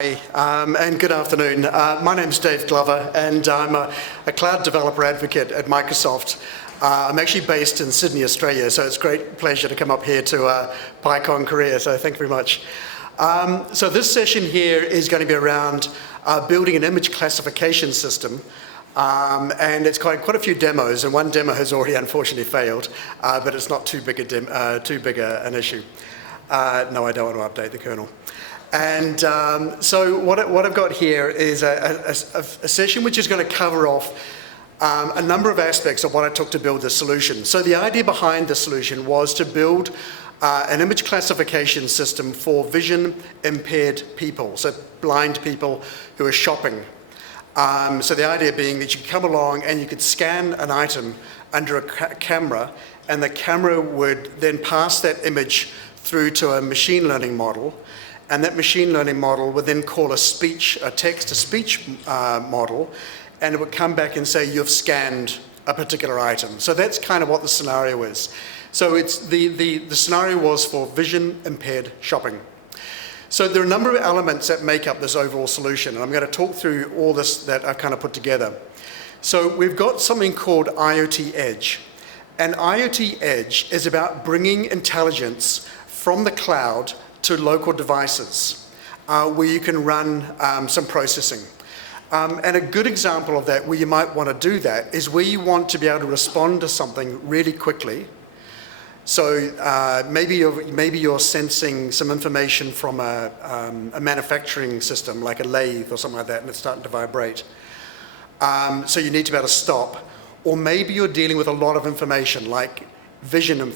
And good afternoon. My name's Dave Glover, and I'm a cloud developer advocate at Microsoft. I'm actually based in Sydney, Australia, so it's a great pleasure to come up here to PyCon.KR, so thank you very much. So this session here is going to be around building an image classification system, and it's quite a few demos, and one demo has already unfortunately failed, but it's not too big an issue. No, I don't want to update the kernel. And so what I've got here is a session which is going to cover off a number of aspects of what it took to build this solution. So the idea behind the solution was to build an image classification system for vision impaired people, so blind people who are shopping. So the idea being that you could come along and you could scan an item under a camera, and the camera would then pass that image through to a machine learning model. And that machine learning model would then call a text-to-speech model, and it would come back and say, you've scanned a particular item. So that's kind of what the scenario is. So it's the scenario was for vision-impaired shopping. So there are a number of elements that make up this overall solution, and I'm going to talk through all this that I've kind of put together. So we've got something called Iot Edge. And Iot Edge is about bringing intelligence from the cloud to local devices where you can run some processing. And a good example of that, where you might want to do that, is where you want to be able to respond to something really quickly. So maybe you're sensing some information from a manufacturing system, like a lathe or something like that, and it's starting to vibrate. So you need to be able to stop. Or maybe you're dealing with a lot of information, like visual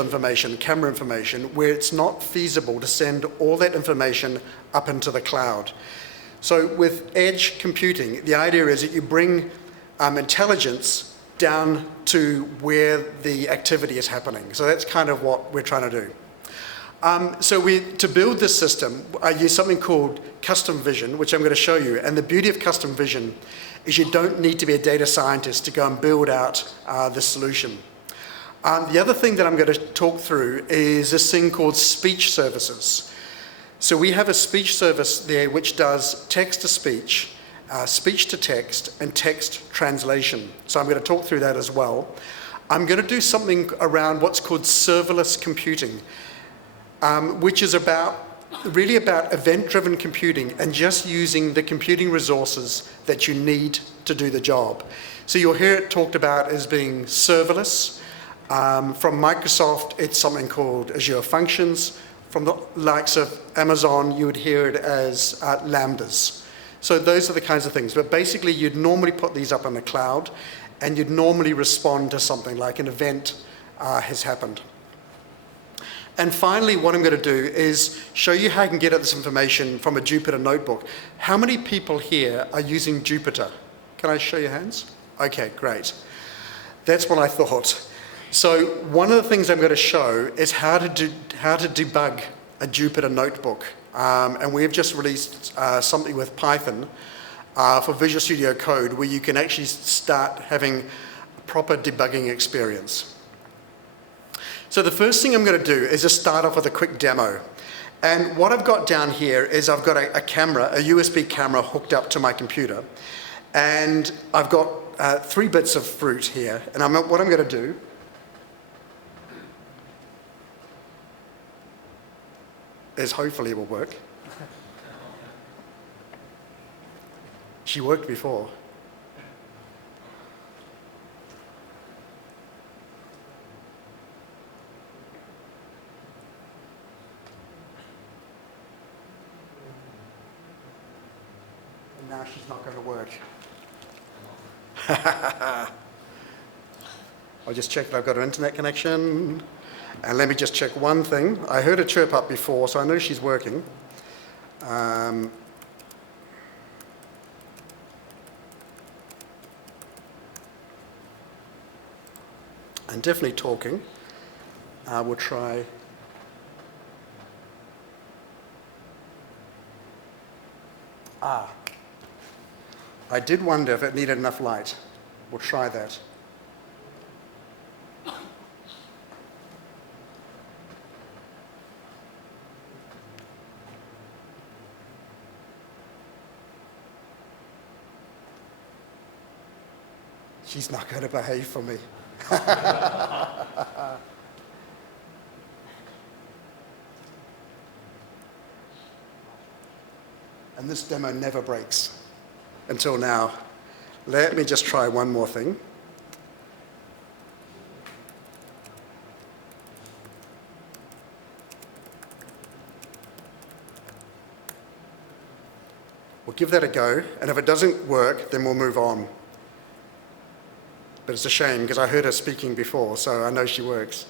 information, camera information, where it's not feasible to send all that information up into the cloud. So with edge computing, the idea is that you bring intelligence down to where the activity is happening. So that's kind of what we're trying to do. To build this system, I use something called custom vision, which I'm going to show you. And the beauty of custom vision is you don't need to be a data scientist to go and build out this solution. The other thing that I'm going to talk through is this thing called speech services. So we have a speech service there which does text-to-speech, speech-to-text, and text translation. So I'm going to talk through that as well. I'm going to do something around what's called serverless computing, which is really about event-driven computing and just using the computing resources that you need to do the job. So you'll hear it talked about as being serverless. From Microsoft, it's something called Azure Functions. From the likes of Amazon, you would hear it as Lambdas. So those are the kinds of things. But basically, you'd normally put these up on the cloud, and you'd normally respond to something like an event has happened. And finally, what I'm going to do is show you how I can get at this information from a Jupyter notebook. How many people here are using Jupyter? Can I show your hands? Okay, great. That's what I thought. So one of the things I'm going to show is how to debug a Jupyter notebook. And we've just released something with Python for Visual Studio Code where you can actually start having a proper debugging experience. So the first thing I'm going to do is just start off with a quick demo. And what I've got down here is I've got a camera, a USB camera hooked up to my computer. And I've got 3 bits of fruit here. And what I'm going to do is hopefully it will work. She worked before. And now she's not going to work. I'll just check that I've got an internet connection. And let me just check one thing. I heard a chirp up before, so I know she's working. And definitely talking. We'll try. I did wonder if it needed enough light. We'll try that. She's not going to behave for me. And this demo never breaks until now. Let me just try one more thing. We'll give that a go, and if it doesn't work, then we'll move on. But it's a shame, because I heard her speaking before, so I know she works.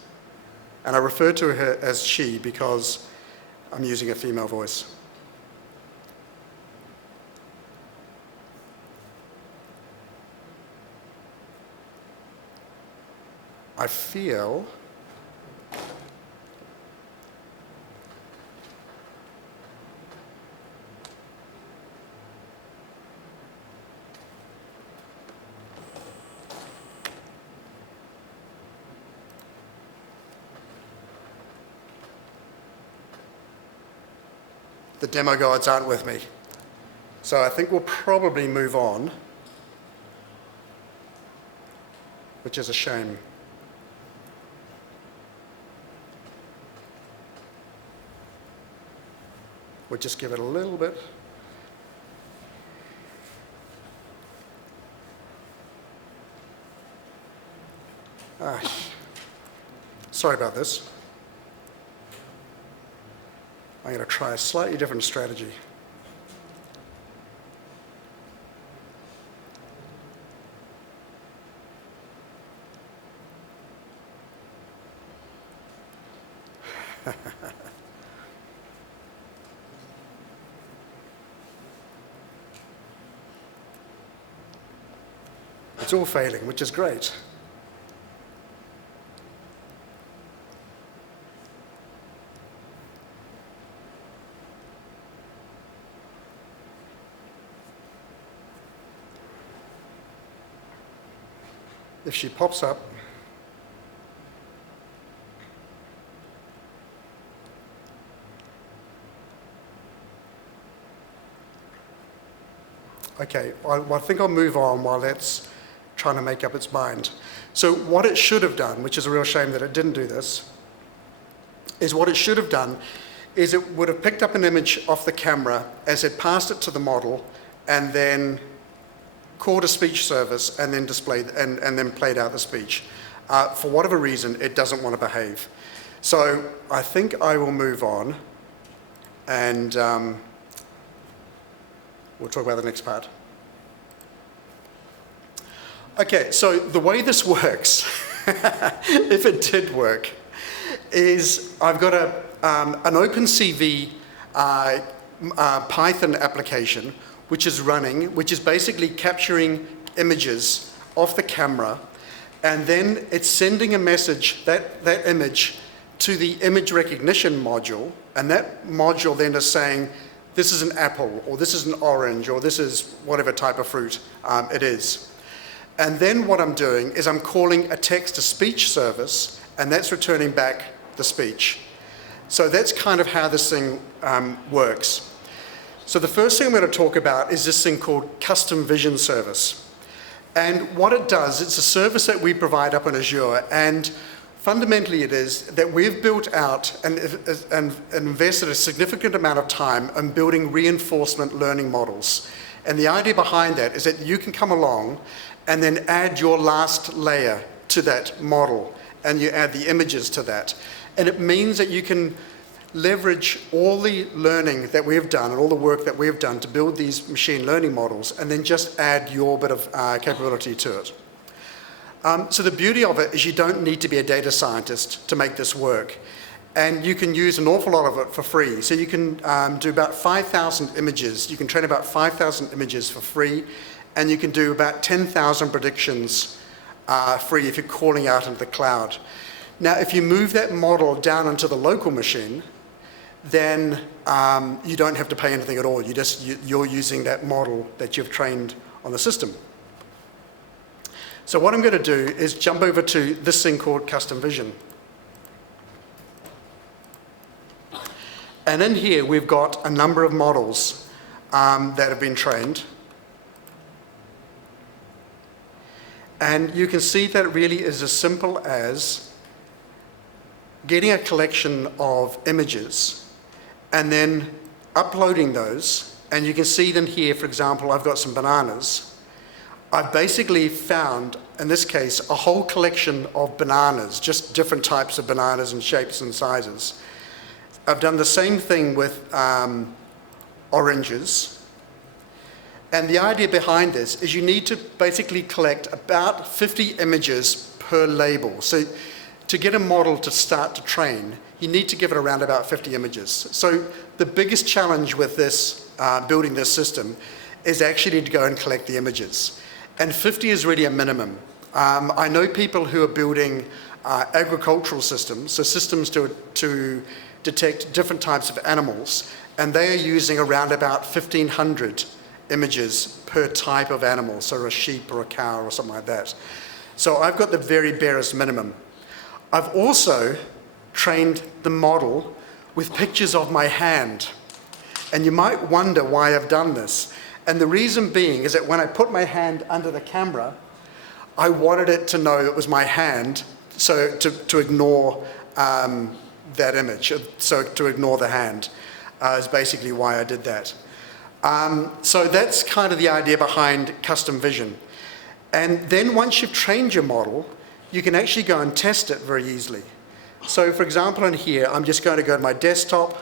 And I refer to her as she because I'm using a female voice. I feel the demo gods aren't with me. So I think we'll probably move on, which is a shame. We'll just give it a little bit. Sorry about this. I'm going to try a slightly different strategy. It's all failing, which is great. If she pops up, okay, I think I'll move on while it's trying to make up its mind. So what it should have done, which is a real shame that it didn't do this, is what it should have done is it would have picked up an image off the camera as it passed it to the model and then called a speech service and then displayed and then played out the speech. For whatever reason, it doesn't want to behave. So I think I will move on and we'll talk about the next part. Okay, so the way this works, if it did work, is I've got an OpenCV Python application which is running, which is basically capturing images off the camera, and then it's sending a message, that image, to the image recognition module, and that module then is saying, this is an apple, or this is an orange, or this is whatever type of fruit it is. And then what I'm doing is I'm calling a text-to-speech service, and that's returning back the speech. So that's kind of how this thing works. So the first thing I'm going to talk about is this thing called Custom Vision Service. And what it does, it's a service that we provide up in Azure, and fundamentally it is that we've built out and invested a significant amount of time in building reinforcement learning models. And the idea behind that is that you can come along and then add your last layer to that model, and you add the images to that. And it means that you can leverage all the learning that we've done and all the work that we've done to build these machine learning models, and then just add your bit of capability to it. So the beauty of it is you don't need to be a data scientist to make this work. And you can use an awful lot of it for free. So you can do about 5,000 images. You can train about 5,000 images for free, and you can do about 10,000 predictions free if you're calling out into the cloud. Now, if you move that model down into the local machine, then you don't have to pay anything at all. You're using that model that you've trained on the system. So what I'm going to do is jump over to this thing called Custom Vision. And in here, we've got a number of models that have been trained. And you can see that it really is as simple as getting a collection of images and then uploading those. And you can see them here, for example, I've got some bananas. I've basically found, in this case, a whole collection of bananas, just different types of bananas and shapes and sizes. I've done the same thing with oranges. And the idea behind this is you need to basically collect about 50 images per label. So to get a model to start to train, you need to give it around about 50 images. So the biggest challenge with this, building this system, is actually to go and collect the images. And 50 is really a minimum. I know people who are building agricultural systems, so systems to detect different types of animals, and they are using around about 1,500 images per type of animal, so a sheep or a cow or something like that. So I've got the very barest minimum. I've also trained the model with pictures of my hand. And you might wonder why I've done this. And the reason being is that when I put my hand under the camera, I wanted it to know it was my hand, so to ignore that image, so to ignore the hand is basically why I did that. So that's kind of the idea behind custom vision. And then once you've trained your model, you can actually go and test it very easily. So for example, in here, I'm just going to go to my desktop.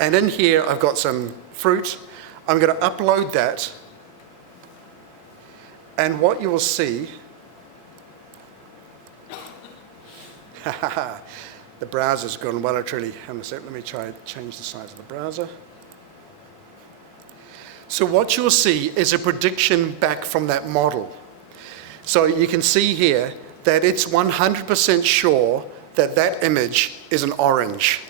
And in here, I've got some fruit. I'm going to upload that. And what you will see, the browser's gone well and truly. Hang on a sec, let me try and change the size of the browser. So what you'll see is a prediction back from that model. So you can see here that it's 100% sure that that image is an orange.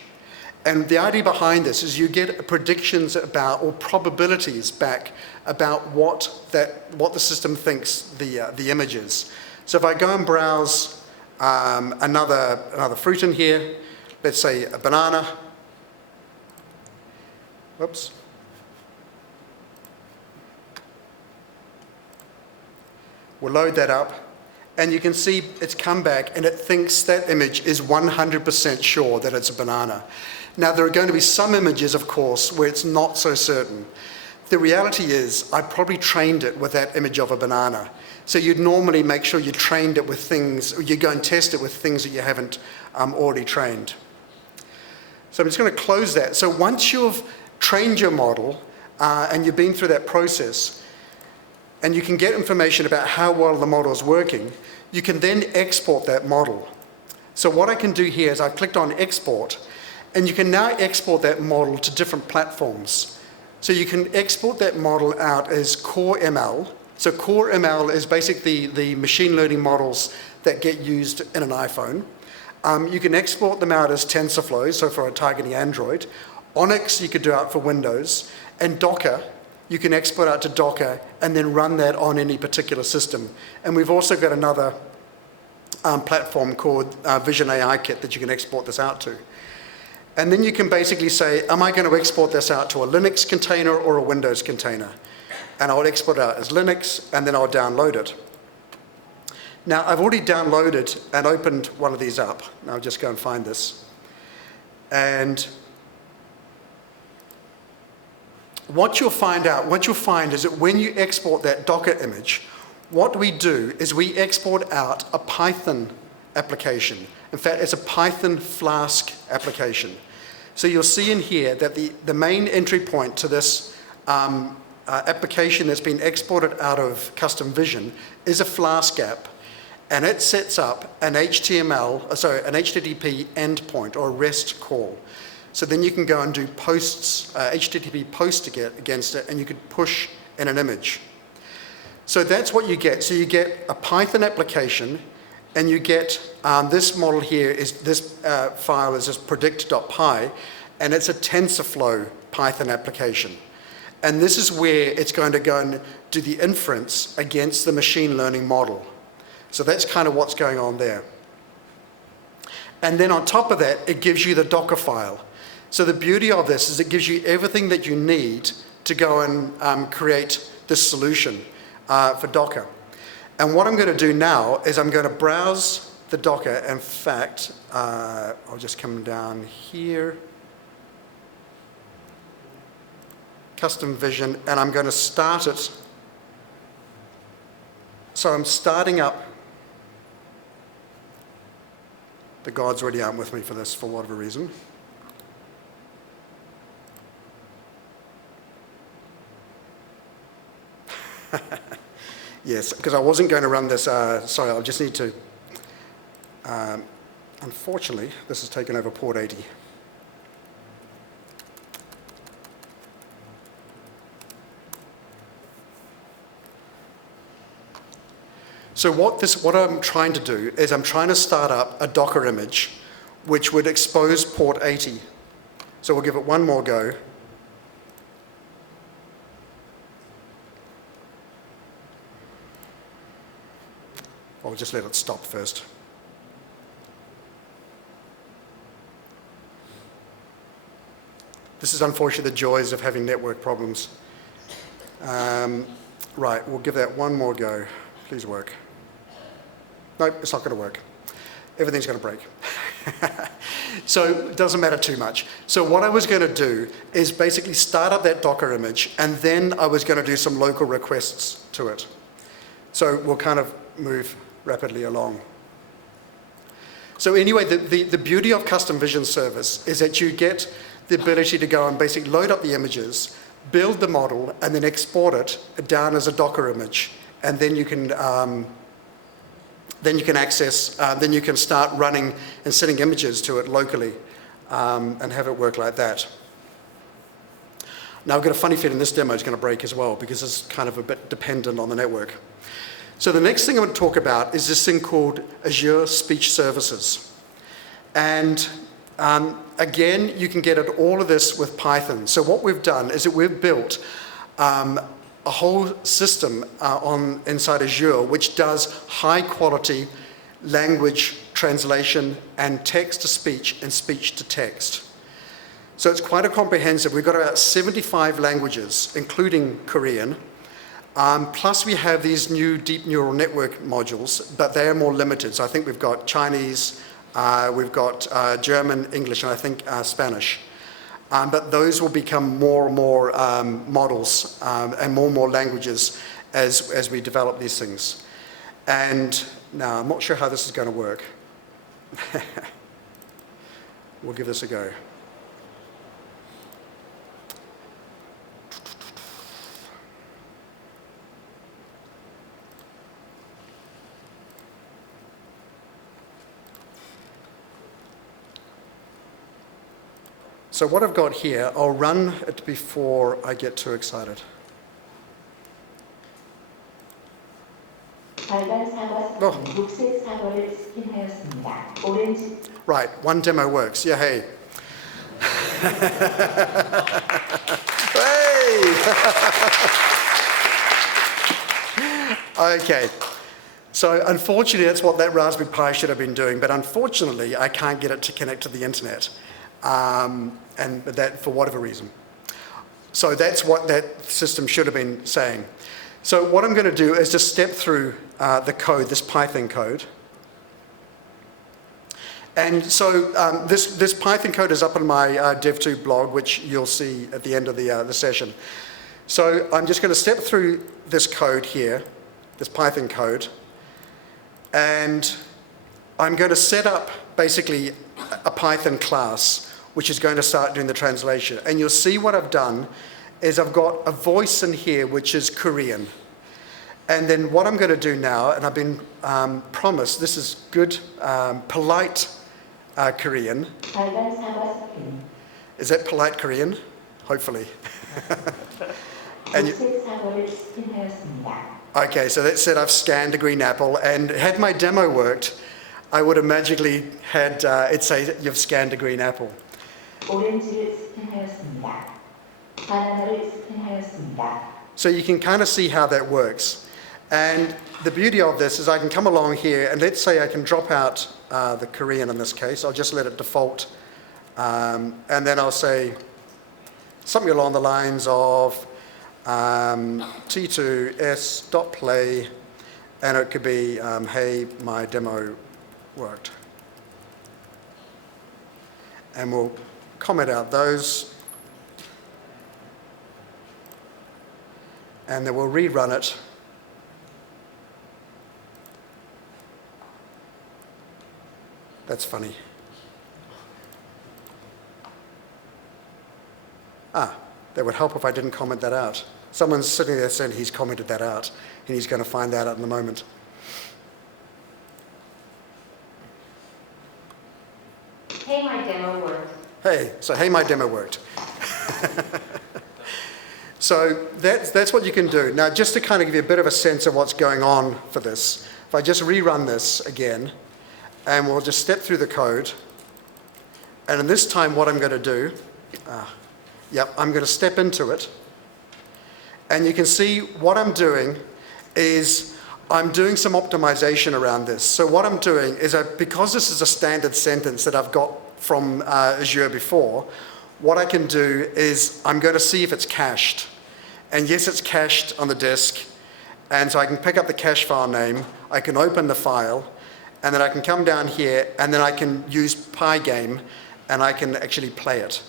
And the idea behind this is you get predictions about, or probabilities back about what the system thinks the image is. So if I go and browse another fruit in here, let's say a banana. Whoops. We'll load that up, and you can see it's come back and it thinks that image is 100% sure that it's a banana. Now there are going to be some images, of course, where it's not so certain. The reality is I probably trained it with that image of a banana. So you'd normally make sure you trained it with things, or you go and test it with things that you haven't already trained. So I'm just going to close that. So once you've trained your model and you've been through that process, and you can get information about how well the model is working, you can then export that model. So what I can do here is I've clicked on export, and you can now export that model to different platforms. So you can export that model out as Core ML. So Core ML is basically the machine learning models that get used in an iPhone. You can export them out as TensorFlow, so for targeting Android. Onyx you could do out for Windows. And Docker, you can export out to Docker and then run that on any particular system. And we've also got another platform called Vision AI Kit that you can export this out to. And then you can basically say, am I going to export this out to a Linux container or a Windows container? And I'll export it out as Linux, and then I'll download it. Now, I've already downloaded and opened one of these up. Now, I'll just go and find this. And what you'll find is that when you export that Docker image, what we do is we export out a Python application. In fact, it's a Python Flask application. So you'll see in here that the main entry point to this application that's been exported out of Custom Vision is a Flask app, and it sets up an HTTP endpoint or a REST call. So then you can go and do posts, HTTP posts against it, and you could push in an image. So that's what you get. So you get a Python application, and you get this model here is this file is just predict.py, and it's a TensorFlow Python application. And this is where it's going to go and do the inference against the machine learning model. So that's kind of what's going on there. And then on top of that, it gives you the Docker file. So the beauty of this is it gives you everything that you need to go and create this solution for Docker. And what I'm going to do now is I'm going to browse the Docker. In fact, I'll just come down here, custom vision, and I'm going to start it. So I'm starting up. The gods already aren't with me for this for whatever reason. Yes, because I wasn't going to run this. Sorry, I'll just need to. Unfortunately, this has taken over port 80. So what I'm trying to do is I'm trying to start up a Docker image which would expose port 80. So we'll give it one more go. I'll just let it stop first. This is unfortunately the joys of having network problems. Right, we'll give that one more go. Please work. Nope, it's not going to work. Everything's going to break. So it doesn't matter too much. So what I was going to do is basically start up that Docker image, and then I was going to do some local requests to it. So we'll kind of move rapidly along. So anyway, the beauty of Custom Vision Service is that you get the ability to go and basically load up the images, build the model, and then export it down as a Docker image. And then you can access, then you can start running and sending images to it locally and have it work like that. Now I've got a funny feeling this demo is going to break as well because it's kind of a bit dependent on the network. So the next thing I'm going to talk about is this thing called Azure Speech Services. And again, you can get at all of this with Python. So what we've done is that we've built a whole system inside Azure which does high quality language translation and text to speech and speech to text. So it's quite a comprehensive. We've got about 75 languages, including Korean. Plus we have these new deep neural network modules, but they are more limited. So I think we've got Chinese, we've got German, English, and I think Spanish. But those will become more and more models and more languages as we develop these things. And now I'm not sure how this is going to work. We'll give this a go. So what I've got here, I'll run it before I get too excited. Oh. Right, one demo works. Yeah, hey. Hey! Okay. So unfortunately, that's what that Raspberry Pi should have been doing, but unfortunately, I can't get it to connect to the internet. And that for whatever reason. So that's what that system should have been saying. So what I'm going to do is just step through the code, this Python code. And so this Python code is up on my DevTube blog, which you'll see at the end of the session. So I'm just going to step through this code here, this Python code, and I'm going to set up basically a Python class which is going to start doing the translation. And you'll see what I've done is I've got a voice in here which is Korean. And then what I'm going to do now, and I've been promised, this is good, polite Korean. Is that polite Korean? Hopefully. And okay, so that said I've scanned a green apple, and had my demo worked, I would have magically had it say you've scanned a green apple. So you can kind of see how that works. And the beauty of this is I can come along here, and let's say I can drop out the Korean in this case. I'll just let it default. And then I'll say something along the lines of, T2 s.play, and it could be, hey, my demo worked. And we'll comment out those. And then we'll rerun it. That's funny. That would help if I didn't comment that out. Someone's sitting there saying he's commented that out, and he's going to find that out in a moment. Hey, my demo worked. Hey, my demo worked. So that's what you can do. Now, just to kind of give you a bit of a sense of what's going on for this, if I just rerun this again, and we'll just step through the code, and in this time what I'm going to do, I'm going to step into it, and you can see what I'm doing is I'm doing some optimization around this. So what I'm doing is, because this is a standard sentence that I've got from Azure before, what I can do is I'm going to see if it's cached. And yes, it's cached on the disk, and so I can pick up the cache file name, I can open the file, and then I can come down here, and then I can use Pygame, and I can actually play it.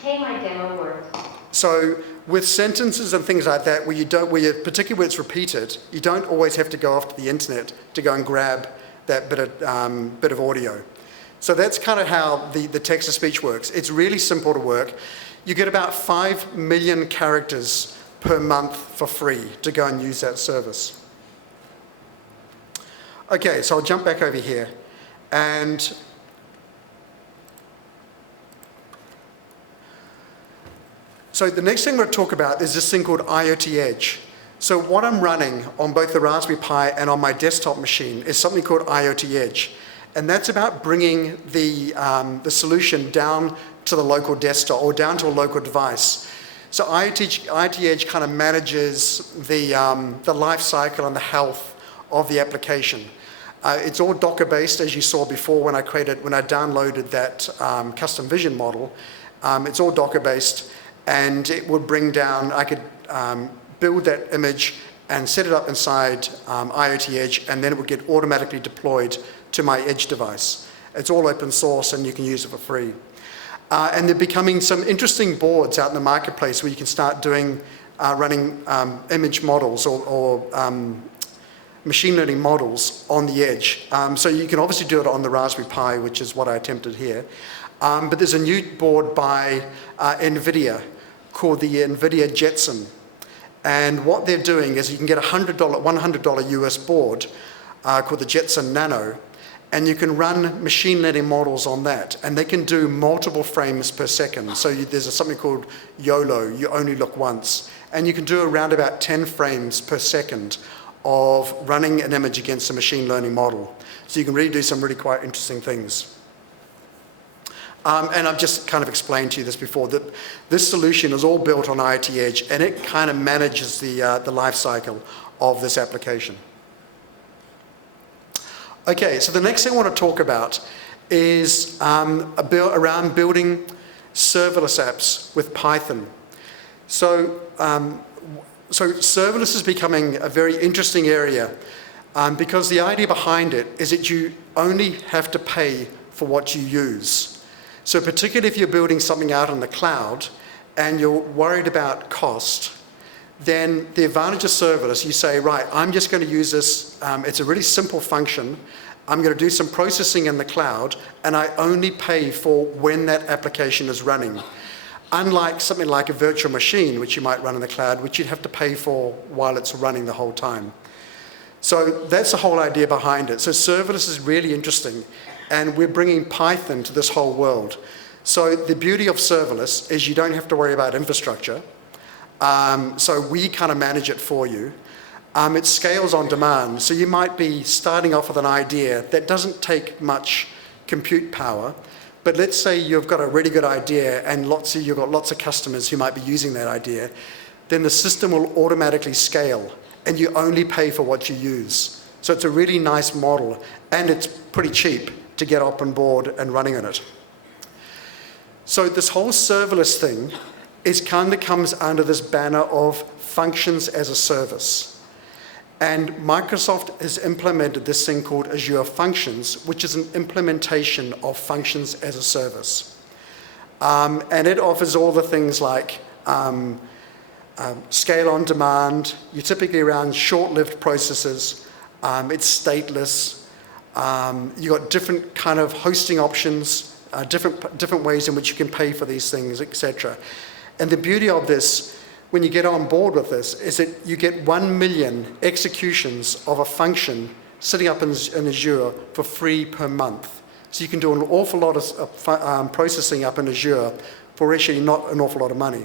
Hey, my demo worked. So with sentences and things like that, particularly when it's repeated, you don't always have to go off to the internet to go and grab that bit of audio. So that's kind of how the text-to-speech works. It's really simple to work. You get about 5 million characters per month for free to go and use that service. Okay, so I'll jump back over here. And so the next thing we're going to talk about is this thing called Iot Edge. So what I'm running on both the Raspberry Pi and on my desktop machine is something called Iot Edge. And that's about bringing the solution down to the local desktop or down to a local device. So Iot Edge kind of manages the life cycle and the health of the application. It's all Docker-based, as you saw before when I downloaded that custom vision model. It's all Docker-based, and it would bring down, I could build that image and set it up inside Iot Edge, and then it would get automatically deployed to my Edge device. It's all open source, and you can use it for free. And there are becoming some interesting boards out in the marketplace where you can start running image models or machine learning models on the edge. So you can obviously do it on the Raspberry Pi, which is what I attempted here. But there's a new board by NVIDIA called the NVIDIA Jetson. And what they're doing is you can get a $100 US board called the Jetson Nano, and you can run machine learning models on that, and they can do multiple frames per second. So there's something called YOLO, you only look once, and you can do around about 10 frames per second of running an image against a machine learning model. So you can really do some really quite interesting things. And I've just kind of explained to you this before, that this solution is all built on Iot Edge, and it kind of manages the life cycle of this application. Okay, so the next thing I want to talk about is around building serverless apps with Python. So serverless is becoming a very interesting area because the idea behind it is that you only have to pay for what you use. So particularly if you're building something out on the cloud and you're worried about cost, then the advantage of serverless, you say, right, I'm just going to use this. It's a really simple function. I'm going to do some processing in the cloud, and I only pay for when that application is running. Unlike something like a virtual machine, which you might run in the cloud, which you'd have to pay for while it's running the whole time. So that's the whole idea behind it. So serverless is really interesting, and we're bringing Python to this whole world. So the beauty of serverless is you don't have to worry about infrastructure. So we kind of manage it for you. It scales on demand. So you might be starting off with an idea that doesn't take much compute power, but let's say you've got a really good idea and you've got lots of customers who might be using that idea, then the system will automatically scale and you only pay for what you use. So it's a really nice model, and it's pretty cheap to get up on board and running on it. So this whole serverless thing kind of comes under this banner of functions as a service. And Microsoft has implemented this thing called Azure Functions, which is an implementation of functions as a service. And it offers all the things like scale on demand. You're typically around short-lived processes. It's stateless. You've got different kind of hosting options, different ways in which you can pay for these things, etc. And the beauty of this, when you get on board with this, is that you get 1 million executions of a function sitting up in Azure for free per month. So you can do an awful lot of processing up in Azure for actually not an awful lot of money.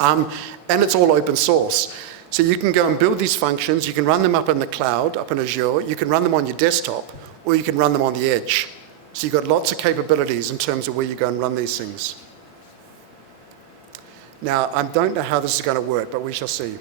And it's all open source. So you can go and build these functions. You can run them up in the cloud, up in Azure. You can run them on your desktop, or you can run them on the edge. So you've got lots of capabilities in terms of where you go and run these things. Now, I don't know how this is going to work, but we shall see.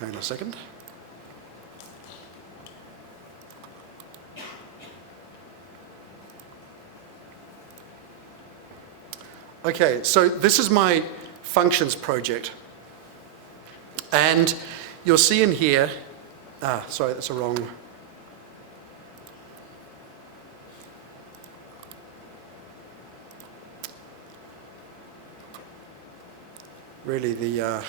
Hang on a second. Okay, so this is my functions project. And you'll see in here, sorry, that's a wrong. Really the,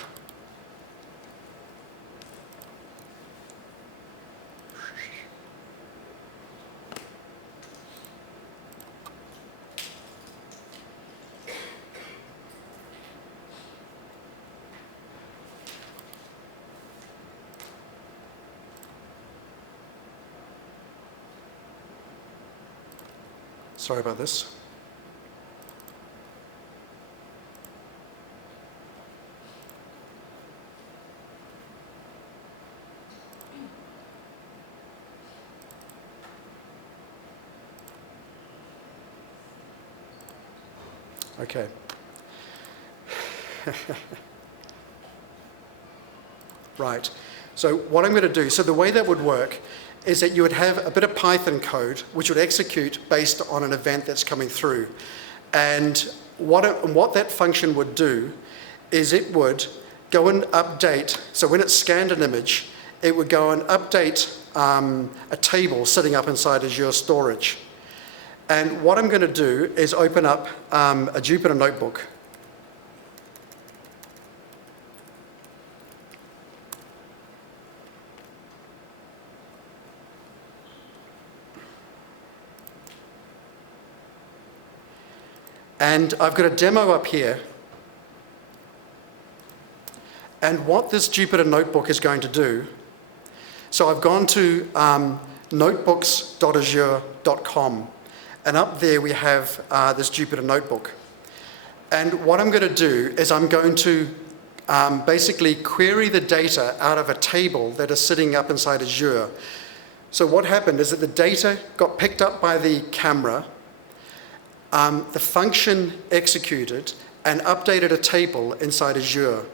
sorry about this. Okay. Right. So what I'm going to do, so the way that would work is that you would have a bit of Python code which would execute based on an event that's coming through. And what that function would do is it would go and update. So when it scanned an image, it would go and update a table sitting up inside Azure storage. And what I'm going to do is open up a Jupyter notebook. And I've got a demo up here. And what this Jupyter notebook is going to do, so I've gone to notebooks.azure.com. And up there we have this Jupyter notebook. And what I'm going to do is I'm going to basically query the data out of a table that is sitting up inside Azure. So what happened is that the data got picked up by the camera, the function executed and updated a table inside Azure.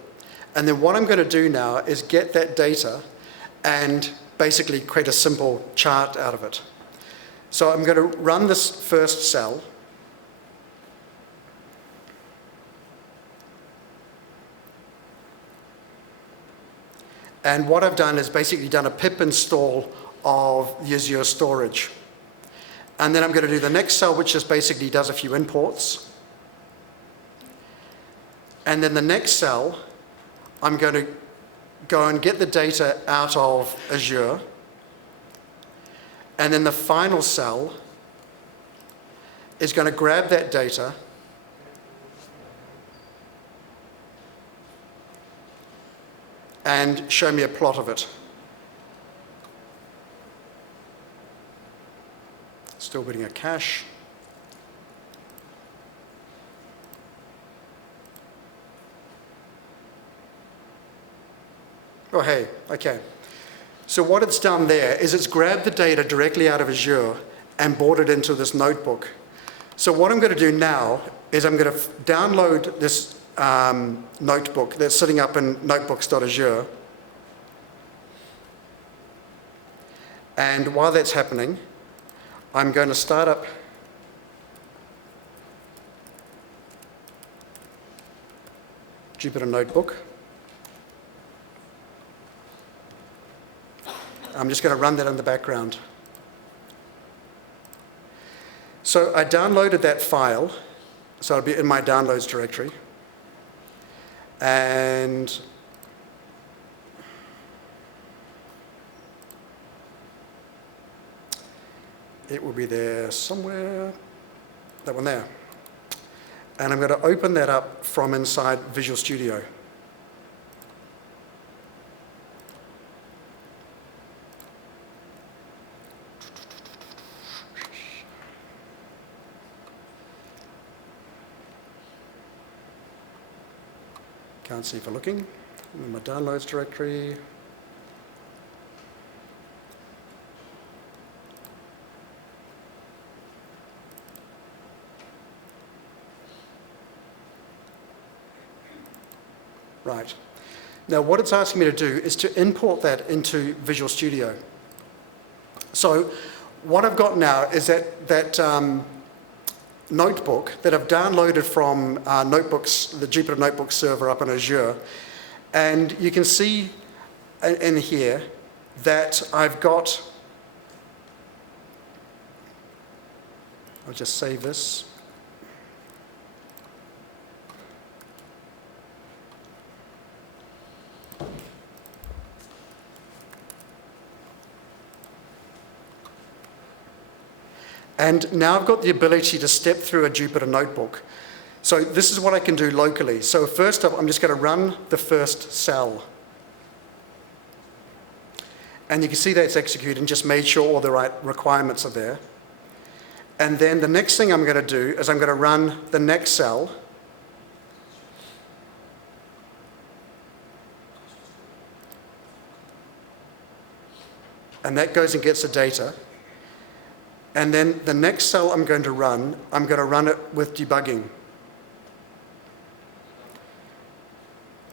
And then what I'm going to do now is get that data and basically create a simple chart out of it. So I'm going to run this first cell. And what I've done is basically done a pip install of the Azure storage. And then I'm going to do the next cell, which just basically does a few imports. And then the next cell, I'm going to go and get the data out of Azure. And then the final cell is going to grab that data and show me a plot of it. Still building a cache. Oh, hey, okay. So what it's done there is it's grabbed the data directly out of Azure and brought it into this notebook. So what I'm going to do now is I'm going to download this notebook that's sitting up in notebooks.azure. And while that's happening, I'm going to start up Jupyter Notebook. I'm just going to run that in the background. So I downloaded that file, so it'll be in my downloads directory. And it will be there somewhere, that one there. And I'm going to open that up from inside Visual Studio. Can't see for looking. I'm in my downloads directory. Right. Now what it's asking me to do is to import that into Visual Studio. So what I've got now is that notebook that I've downloaded from notebooks, the Jupyter Notebook server up in Azure. And you can see in here that I've got, I'll just save this. And now I've got the ability to step through a Jupyter Notebook. So this is what I can do locally. So first up, I'm just going to run the first cell. And you can see that it's executed and just made sure all the right requirements are there. And then the next thing I'm going to do is I'm going to run the next cell. And that goes and gets the data. And then the next cell I'm going to run it with debugging.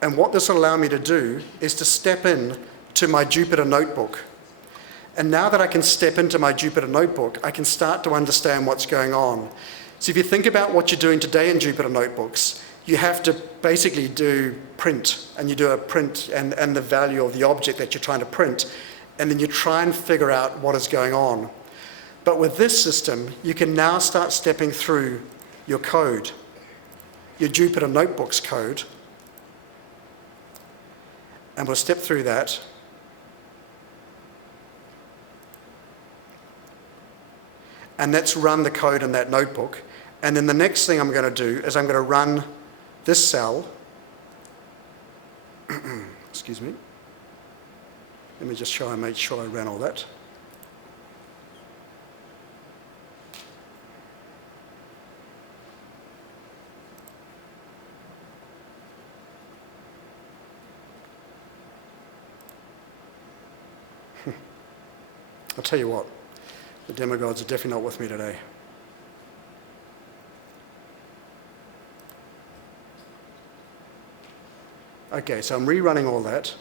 And what this will allow me to do is to step in to my Jupyter Notebook. And now that I can step into my Jupyter Notebook, I can start to understand what's going on. So if you think about what you're doing today in Jupyter Notebooks, you have to basically do print, and you do a print and the value of the object that you're trying to print, and then you try and figure out what is going on. But with this system, you can now start stepping through your code, your Jupyter Notebooks code, and we'll step through that. And let's run the code in that notebook. And then the next thing I'm going to do is I'm going to run this cell. Excuse me. Let me just show I made sure I ran all that. I'll tell you what, the demigods are definitely not with me today. Okay, so I'm rerunning all that.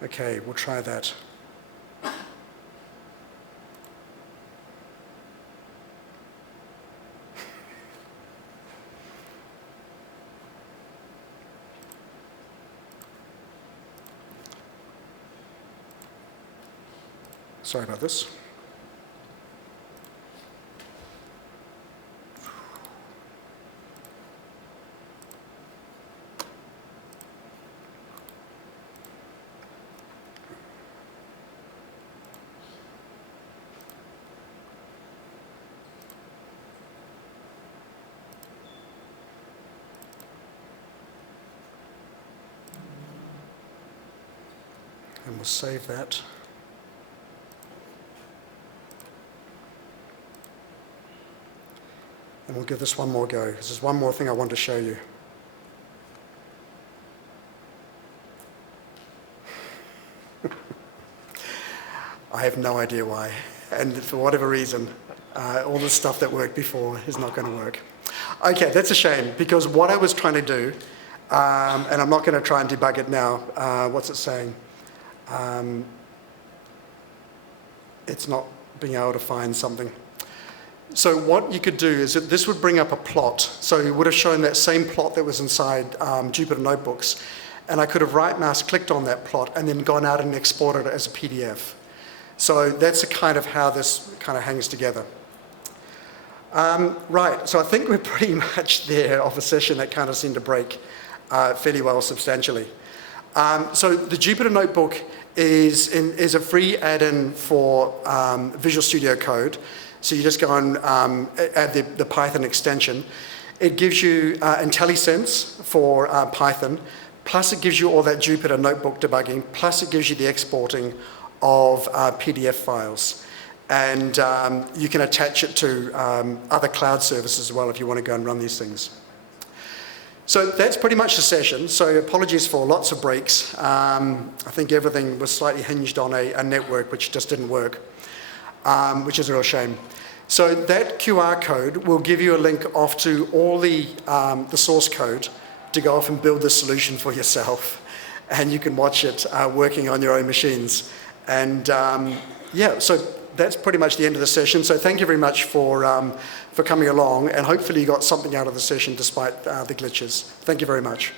Okay, we'll try that. Sorry about this. And we'll save that. And we'll give this one more go. This is one more thing I want to show you. I have no idea why. And for whatever reason, all the stuff that worked before is not going to work. Okay, that's a shame, because what I was trying to do, and I'm not going to try and debug it now. What's it saying? It's not being able to find something. So what you could do is that this would bring up a plot. So it would have shown that same plot that was inside Jupyter Notebooks. And I could have right-mouse clicked on that plot and then gone out and exported it as a PDF. So that's a kind of how this kind of hangs together. Right, so I think we're pretty much there of a session that kind of seemed to break fairly well substantially. So the Jupyter Notebook is a free add-in for Visual Studio Code. So you just go and add the Python extension. It gives you IntelliSense for Python, plus it gives you all that Jupyter Notebook debugging, plus it gives you the exporting of PDF files. And you can attach it to other cloud services as well if you want to go and run these things. So that's pretty much the session. So apologies for lots of breaks. I think everything was slightly hinged on a network which just didn't work, which is a real shame. So that QR code will give you a link off to all the source code to go off and build the solution for yourself. And you can watch it working on your own machines. And yeah, so that's pretty much the end of the session. So thank you very much for coming along, and hopefully you got something out of the session despite the glitches. Thank you very much.